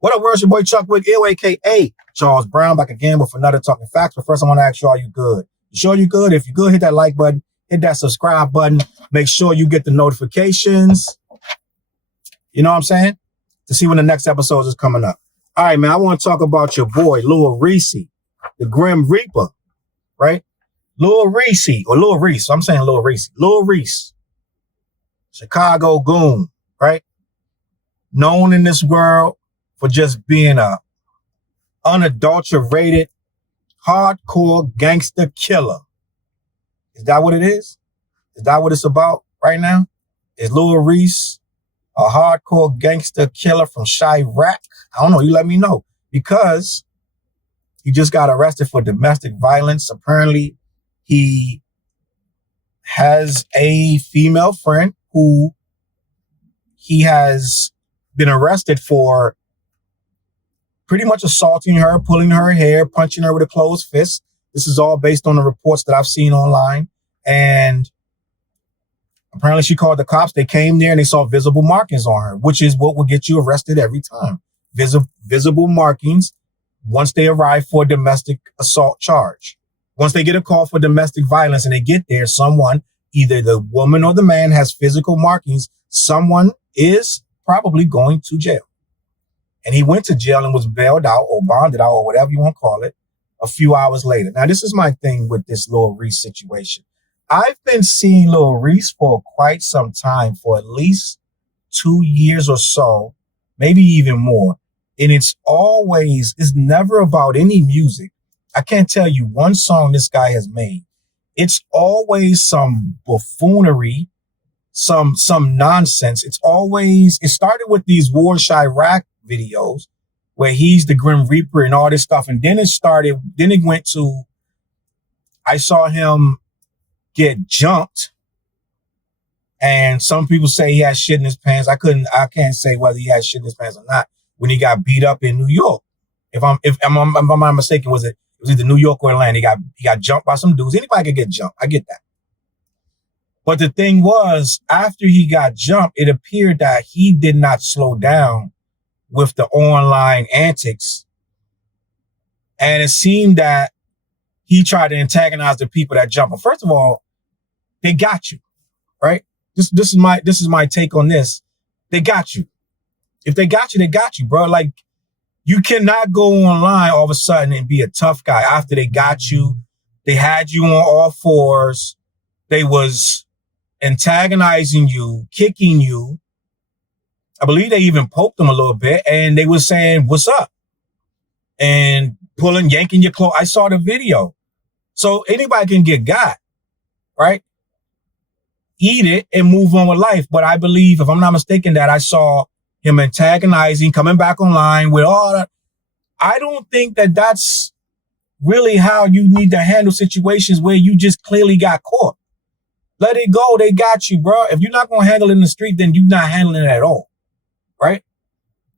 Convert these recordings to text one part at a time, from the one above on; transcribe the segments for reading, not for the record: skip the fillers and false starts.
What up, world? Your boy Chuck Wick, aka Charles Brown, back again with another Talking Facts. But first, I want to ask you, are you good? You sure you good? If you're good, hit that like button, hit that subscribe button. Make sure you get the notifications. You know what I'm saying? To see when the next episode is coming up. All right, man, I want to talk about your boy, Lil Reese, the Grim Reaper, right? Lil Reese, or Lil Reese. I'm saying Lil Reese. Lil Reese, Chicago goon, right? Known in this world for just being a unadulterated, hardcore gangster killer. Is that what it is? Is that what it's about right now? Is Lil Reese a hardcore gangster killer from Chiraq? I don't know. You let me know. Because he just got arrested for domestic violence. Apparently, he has a female friend who he has been arrested for pretty much assaulting her, pulling her hair, punching her with a closed fist. This is all based on the reports that I've seen online. And apparently she called the cops. They came there and they saw visible markings on her, which is what will get you arrested every time. Visible markings once they arrive for a domestic assault charge. Once they get a call for domestic violence and they get there, someone, either the woman or the man, has physical markings. Someone is probably going to jail. And he went to jail and was bailed out or bonded out or whatever you want to call it a few hours later. Now, this is my thing with this Lil Reese situation. I've been seeing Lil Reese for quite some time, for at least 2 years or so, maybe even more. And it's never about any music. I can't tell you one song this guy has made. It's always some buffoonery, some nonsense. It started with these War Chiraq videos where he's the Grim Reaper and all this stuff. And then it went to, I saw him get jumped. And some people say he had shit in his pants. I can't say whether he had shit in his pants or not when he got beat up in New York. If I'm not mistaken, it was either New York or Atlanta. He got jumped by some dudes. Anybody could get jumped. I get that. But the thing was, after he got jumped, it appeared that he did not slow down with the online antics. And it seemed that he tried to antagonize the people that jump him. First of all, they got you, right? This is my take on this. They got you. If they got you, they got you, bro. Like, you cannot go online all of a sudden and be a tough guy after they got you. They had you on all fours. They was antagonizing you, kicking you. I believe they even poked them a little bit, and they were saying, "What's up?" and yanking your clothes. I saw the video. So anybody can get got, right? Eat it and move on with life. But I believe, if I'm not mistaken, that I saw him antagonizing, coming back online with all that. I don't think that that's really how you need to handle situations where you just clearly got caught. Let it go. They got you, bro. If you're not going to handle it in the street, then you're not handling it at all, right?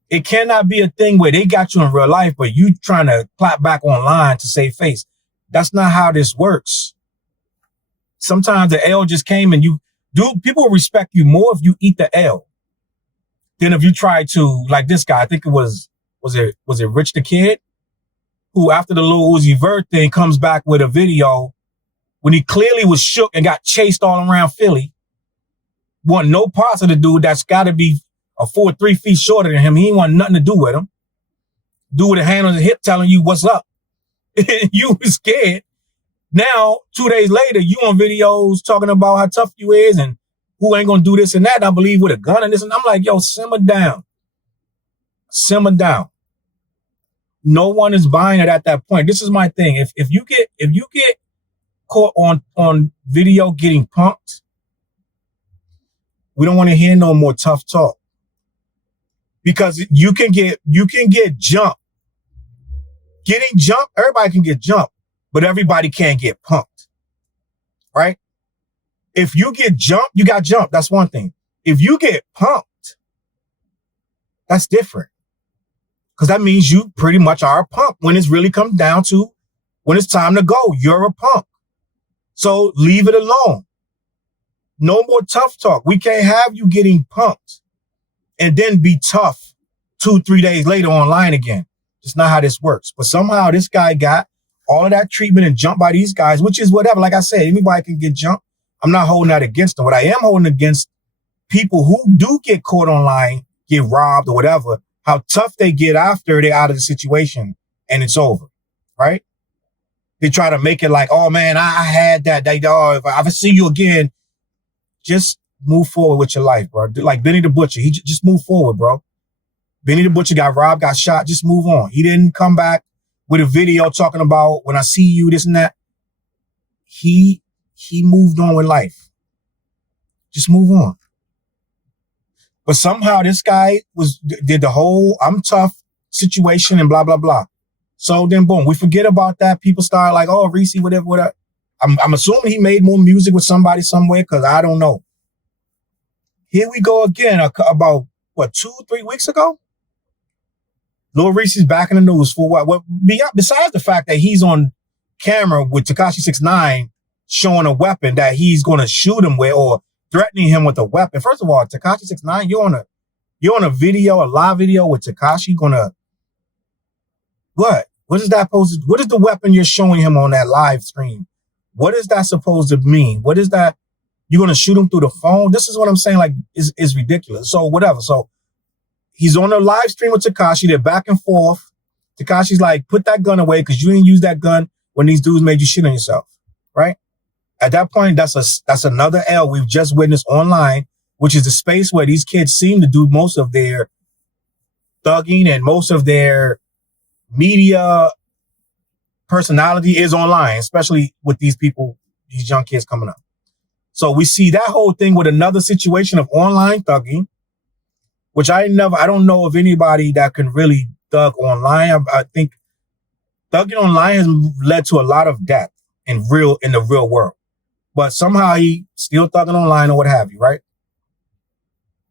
It cannot be a thing where they got you in real life, but you trying to clap back online to save face. That's not how this works. Sometimes the L just came and people will respect you more if you eat the L than if you try to, like this guy. I think it was it Rich the Kid, who after the Lil Uzi Vert thing comes back with a video when he clearly was shook and got chased all around Philly. Want no parts of the dude that's got to be a 3 feet shorter than him. He ain't want nothing to do with him. Dude with a hand on his hip telling you what's up. You was scared. Now, 2 days later, you on videos talking about how tough you is and who ain't gonna do this and that, I believe, with a gun and this. And I'm like, yo, simmer down. Simmer down. No one is buying it at that point. This is my thing. If you get caught on video getting punked, we don't want to hear no more tough talk. Because you can get jumped. Getting jumped, everybody can get jumped, but everybody can't get punked. Right? If you get jumped, you got jumped. That's one thing. If you get punked, that's different. Because that means you pretty much are a punk when it's really comes down to when it's time to go. You're a punk. So leave it alone. No more tough talk. We can't have you getting punked and then be tough 2-3 days later online again. It's not how this works. But somehow this guy got all of that treatment and jumped by these guys, which is whatever. Like I said, anybody can get jumped. I'm not holding that against them. What I am holding against people who do get caught online, get robbed or whatever, how tough they get after they're out of the situation and it's over, right? They try to make it like, oh man, I had that. If I ever see you again, just move forward with your life, bro. Like Benny the Butcher, he just move forward, bro. Benny the Butcher got robbed, got shot, just move on. He didn't come back with a video talking about when I see you, this and that. He moved on with life. Just move on. But somehow this guy did the whole I'm tough situation and blah, blah, blah. So then boom, we forget about that. People start like, oh, Reese, whatever. I'm assuming he made more music with somebody somewhere because I don't know. Here we go again about, 2-3 weeks ago? Lil Reese is back in the news for what? Besides the fact that he's on camera with Tekashi 6ix9ine showing a weapon that he's going to shoot him with or threatening him with a weapon. First of all, Tekashi 6ix9ine, you're on a video, a live video with Tekashi gonna, what? What is that supposed to, what is the weapon you're showing him on that live stream? What is that supposed to mean? What is that? You're going to shoot him through the phone? This is what I'm saying, like, is ridiculous. So whatever. So he's on a live stream with Tekashi. They're back and forth. Tekashi's like, put that gun away because you didn't use that gun when these dudes made you shit on yourself, right? At that point, that's another L we've just witnessed online, which is the space where these kids seem to do most of their thugging and most of their media personality is online, especially with these people, these young kids coming up. So we see that whole thing with another situation of online thugging, which I don't know of anybody that can really thug online. I think thugging online has led to a lot of death in the real world. But somehow he still thugging online or what have you, right?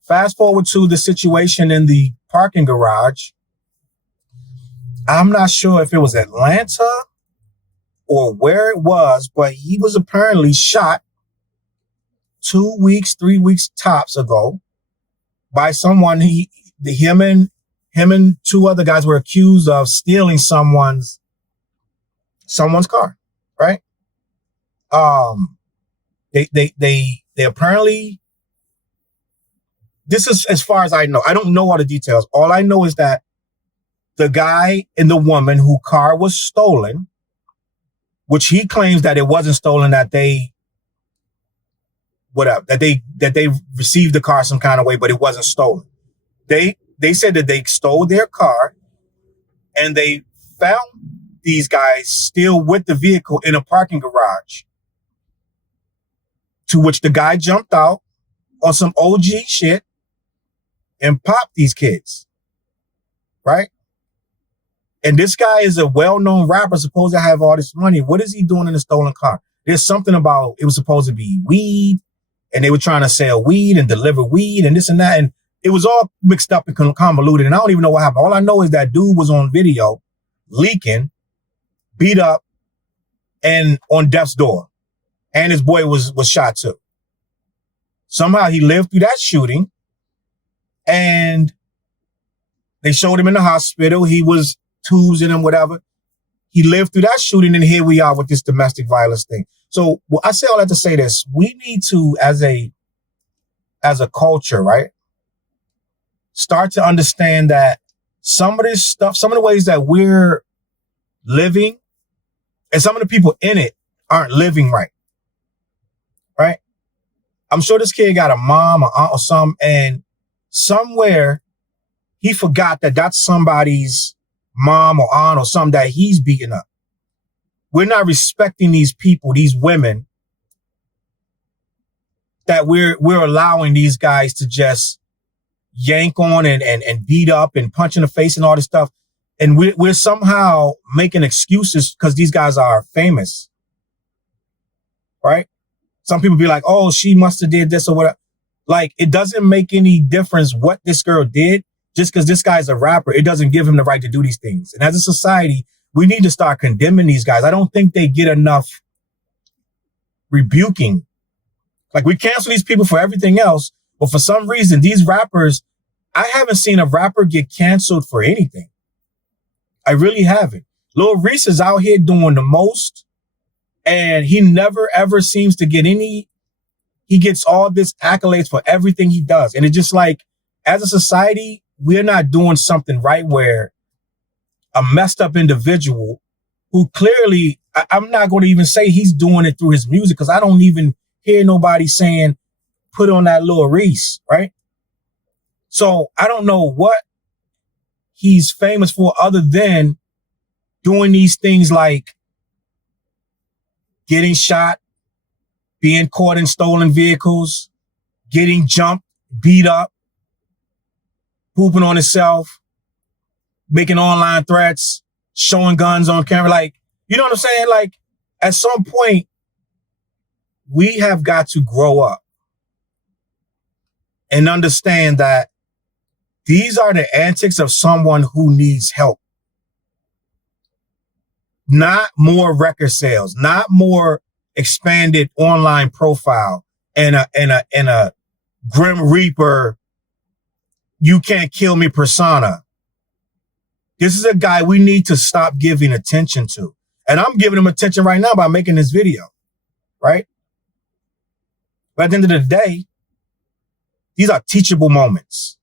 Fast forward to the situation in the parking garage. I'm not sure if it was Atlanta or where it was, but he was apparently shot 2 weeks, 3 weeks tops ago by someone. Him and two other guys were accused of stealing someone's car, right? They apparently, this is as far as I know. I don't know all the details. All I know is that the guy and the woman whose car was stolen, which he claims that it wasn't stolen, that they received the car some kind of way, but it wasn't stolen. They said that they stole their car and they found these guys still with the vehicle in a parking garage, to which the guy jumped out on some OG shit and popped these kids, right? And this guy is a well-known rapper, supposed to have all this money. What is he doing in a stolen car? There's something about, it was supposed to be weed, and they were trying to sell weed and deliver weed and this and that. And it was all mixed up and convoluted. And I don't even know what happened. All I know is that dude was on video leaking, beat up, and on death's door. And his boy was shot too. Somehow he lived through that shooting. And they showed him in the hospital. He was tubes in him, whatever. He lived through that shooting, and here we are with this domestic violence thing. So I say all that to say this. We need to, as a culture, right, start to understand that some of this stuff, some of the ways that we're living, and some of the people in it aren't living right. Right? I'm sure this kid got a mom or aunt or something, and somewhere he forgot that that's somebody's mom or aunt or something that he's beating up. We're not respecting these people, these women, that we're allowing these guys to just yank on and beat up and punch in the face and all this stuff. And we're somehow making excuses because these guys are famous, right? Some people be like, oh, she must have did this or whatever. Like, it doesn't make any difference what this girl did. Just because this guy's a rapper, it doesn't give him the right to do these things. And as a society, we need to start condemning these guys. I don't think they get enough rebuking. Like, we cancel these people for everything else, but for some reason, these rappers, I haven't seen a rapper get canceled for anything. I really haven't. Lil Reese is out here doing the most, and he never ever seems to get any. He gets all this accolades for everything he does. And it's just like, as a society, we're not doing something right where a messed up individual who clearly, I'm not going to even say he's doing it through his music, because I don't even hear nobody saying, put on that Lil Reese, right? So I don't know what he's famous for other than doing these things like getting shot, being caught in stolen vehicles, getting jumped, beat up, pooping on himself, making online threats, showing guns on camera. Like, you know what I'm saying? Like, at some point, we have got to grow up and understand that these are the antics of someone who needs help. Not more record sales, not more expanded online profile and a Grim Reaper, you can't kill me persona. This is a guy we need to stop giving attention to. And I'm giving him attention right now by making this video, right? But at the end of the day, these are teachable moments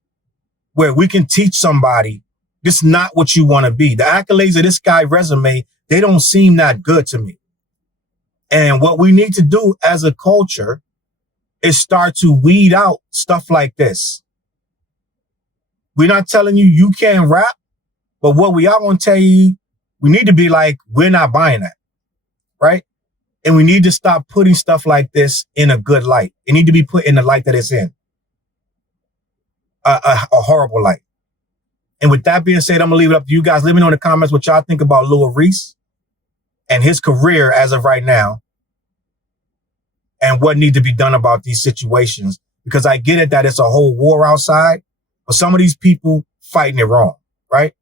where we can teach somebody this is not what you want to be. The accolades of this guy's resume, they don't seem that good to me. And what we need to do as a culture is start to weed out stuff like this. We're not telling you you can't rap, but what we are going to tell you, we need to be like, we're not buying that, right? And we need to stop putting stuff like this in a good light. It need to be put in the light that it's in, a horrible light. And with that being said, I'm going to leave it up to you guys. Let me know in the comments what y'all think about Lil Reese and his career as of right now, and what needs to be done about these situations. Because I get it that it's a whole war outside, but some of these people fighting it wrong, right?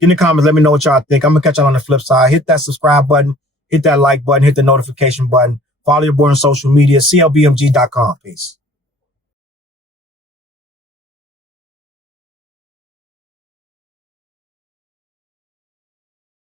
In the comments, let me know what y'all think. I'm going to catch y'all on the flip side. Hit that subscribe button, hit that like button, hit the notification button. Follow your boy on social media, CLBMG.com. Peace.